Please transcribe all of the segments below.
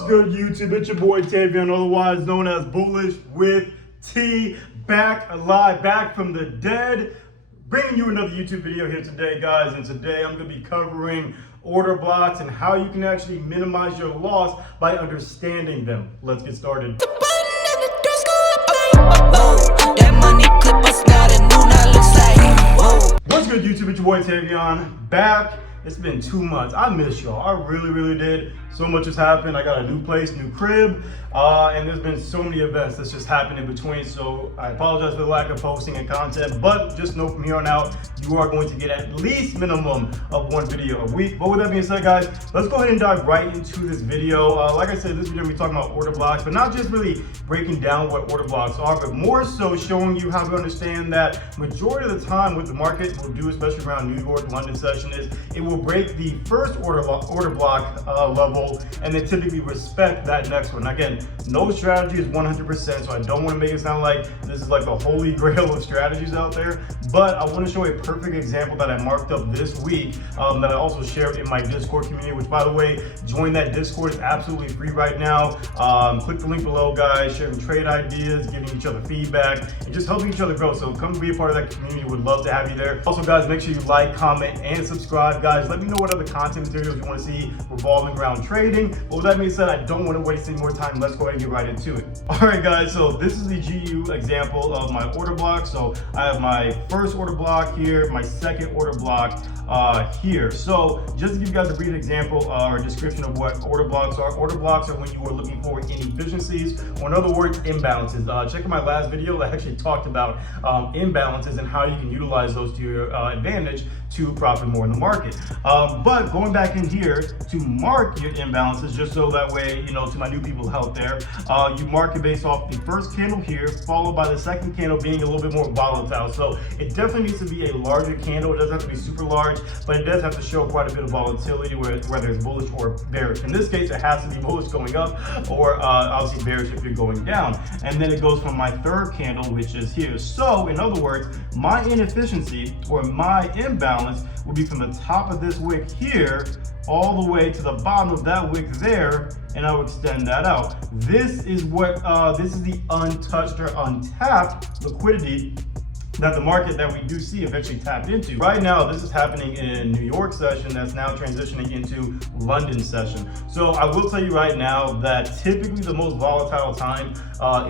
What's good, YouTube? It's your boy Tavion, otherwise known as Bullish with T, back alive, back from the dead, bringing you another YouTube video here today, guys. And today I'm going to be covering order blocks and how you can actually minimize your loss by understanding them. Let's get started. What's good, YouTube? It's your boy Tavion, back. It's been 2 months. I miss y'all. I really did. So much has happened. I got a new place, new crib, and there's been so many events that's just happened in between. So I apologize for the lack of posting and content, but just know from here on out, you are going to get at least minimum of 1 video a week. But with that being said, guys, let's go ahead and dive right into this video. Like I said, this video we're talking about order blocks, but not just really breaking down what order blocks are, but more so showing you how to understand that majority of the time what the market will do, especially around New York, London session, is it will break the first order block level and then typically respect that next one. Again, no strategy is 100%, so I don't want to make it sound like this is like the holy grail of strategies out there, but I want to show a perfect example that I marked up this week that I also shared in my Discord community, which, by the way, join that Discord. It's absolutely free right now. Click the link below, guys, sharing trade ideas, giving each other feedback, and just helping each other grow. So come be a part of that community. Would love to have you there. Also, guys, make sure you like, comment, and subscribe. Guys, let me know what other content materials you want to see revolving around trading. But with that being said, I don't want to waste any more time. Let's go ahead and get right into it. All right, guys, so this is the GU example of my order block. So I have my first order block here, my second order block here. So just to give you guys a brief example or description of what order blocks are. Order blocks are when you are looking for inefficiencies, or in other words, imbalances. Check out my last video that actually talked about imbalances and how you can utilize those to your advantage to profit more in the market. But going back in here to mark your imbalances, just so that way, you know, to my new people out there, you mark it based off the first candle here, followed by the second candle being a little bit more volatile. So it definitely needs to be a larger candle. It doesn't have to be super large, but it does have to show quite a bit of volatility, whether it's bullish or bearish. In this case, it has to be bullish going up, or obviously bearish if you're going down. And then it goes from my third candle, which is here. So in other words, my inefficiency or my imbalance will be from the top of this wick here all the way to the bottom of that wick there, and I'll extend that out. This is what this is the untouched or untapped liquidity that the market that we do see eventually tapped into. Right now, this is happening in New York session that's now transitioning into London session. So I will tell you right now that typically the most volatile time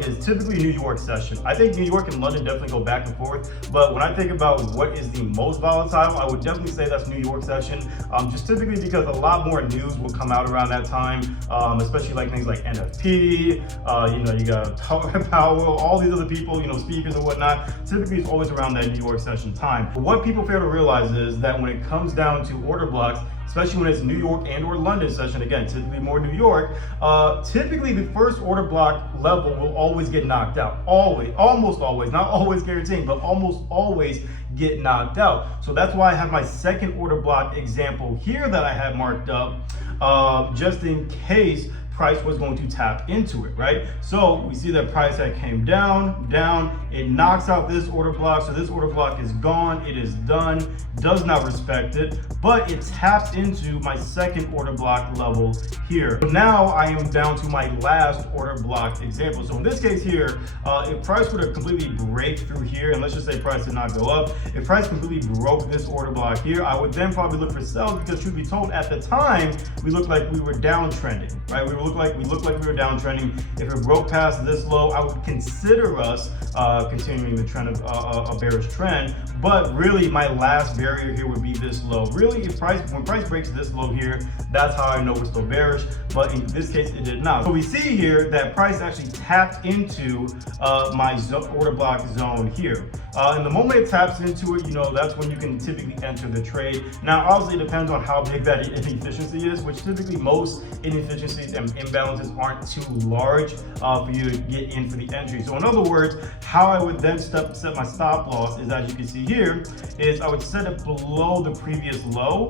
is typically New York session. I think New York and London definitely go back and forth, but when I think about what is the most volatile, I would definitely say that's New York session, just typically because a lot more news will come out around that time, especially like things like NFP, you know, you got Powell, all these other people, you know, speakers and whatnot. Typically it's always around that New York session time. But what people fail to realize is that when it comes down to order blocks, especially when it's New York and or London session, again, typically more New York, typically the first order block level will always get knocked out. Always, almost always, not always guaranteeing, but almost always get knocked out. So that's why I have my second order block example here that I have marked up, just in case price was going to tap into it, right? So we see that price that came down, it knocks out this order block. So this order block is gone, it is done, does not respect it, but it taps into my second order block level here. So now I am down to my last order block example. So in this case here, if price were to completely break through here, and let's just say price did not go up, if price completely broke this order block here, I would then probably look for sales, because truth be told, at the time, we looked like we were downtrending, right? We looked like we were downtrending. If it broke past this low, I would consider us continuing the trend of a bearish trend. But really, my last barrier here would be this low. Really, if when price breaks this low here, that's how I know we're still bearish. But in this case, it did not. So we see here that price actually tapped into my order block zone here. And the moment it taps into it, you know, that's when you can typically enter the trade. Now, obviously, it depends on how big that inefficiency is, which typically most inefficiencies and imbalances aren't too large for you to get in for the entry. So in other words, how I would then set my stop loss is, as you can see here, is I would set it below the previous low.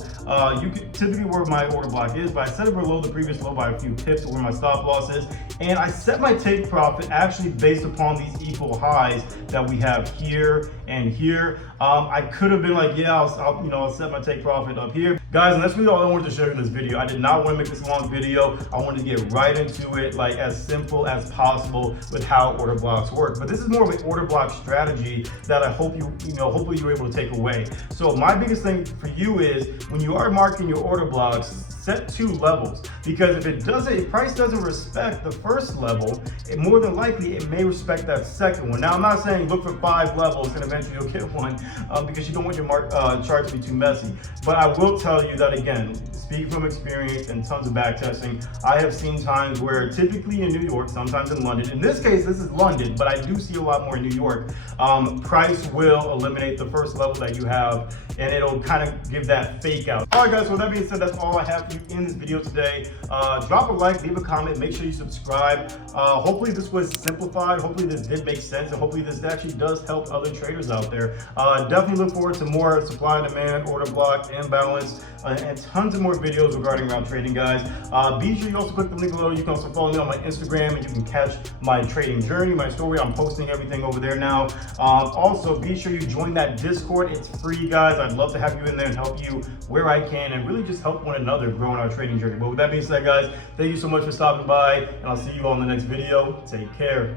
You could typically where my order block is, but I set it below the previous low by a few pips where my stop loss is. And I set my take profit actually based upon these equal highs that we have here and here. I could have been like, yeah, I'll set my take profit up here. Guys, and that's really all I wanted to show you in this video. I did not want to make this a long video. I wanted to get right into it, like as simple as possible with how order blocks work. But this is more of an order block strategy that I hope hopefully you were able to take away. So my biggest thing for you is when you are marking your order blocks, set 2 levels, because if price doesn't respect the first level, more than likely it may respect that second one. Now I'm not saying look for 5 levels and eventually you'll get one, because you don't want your chart to be too messy. But I will tell you that, again, speaking from experience and tons of back testing, I have seen times where typically in New York, sometimes in London, in this case this is London, but I do see a lot more in New York, price will eliminate the first level that you have, and it'll kind of give that fake out. All right guys, so with that being said, that's all I have for you in this video today. Drop a like, leave a comment, make sure you subscribe. Hopefully this was simplified, hopefully this did make sense, and hopefully this actually does help other traders out there. Definitely look forward to more supply and demand, order block, imbalance, and tons of more videos regarding round trading, guys. Be sure you also click the link below. You can also follow me on my Instagram, and you can catch my trading journey, my story. I'm posting everything over there now. Also, be sure you join that Discord. It's free, guys. I'd love to have you in there and help you where I can, and really just help one another grow in our trading journey. But with that being said, guys, thank you so much for stopping by, and I'll see you all in the next video. Take care.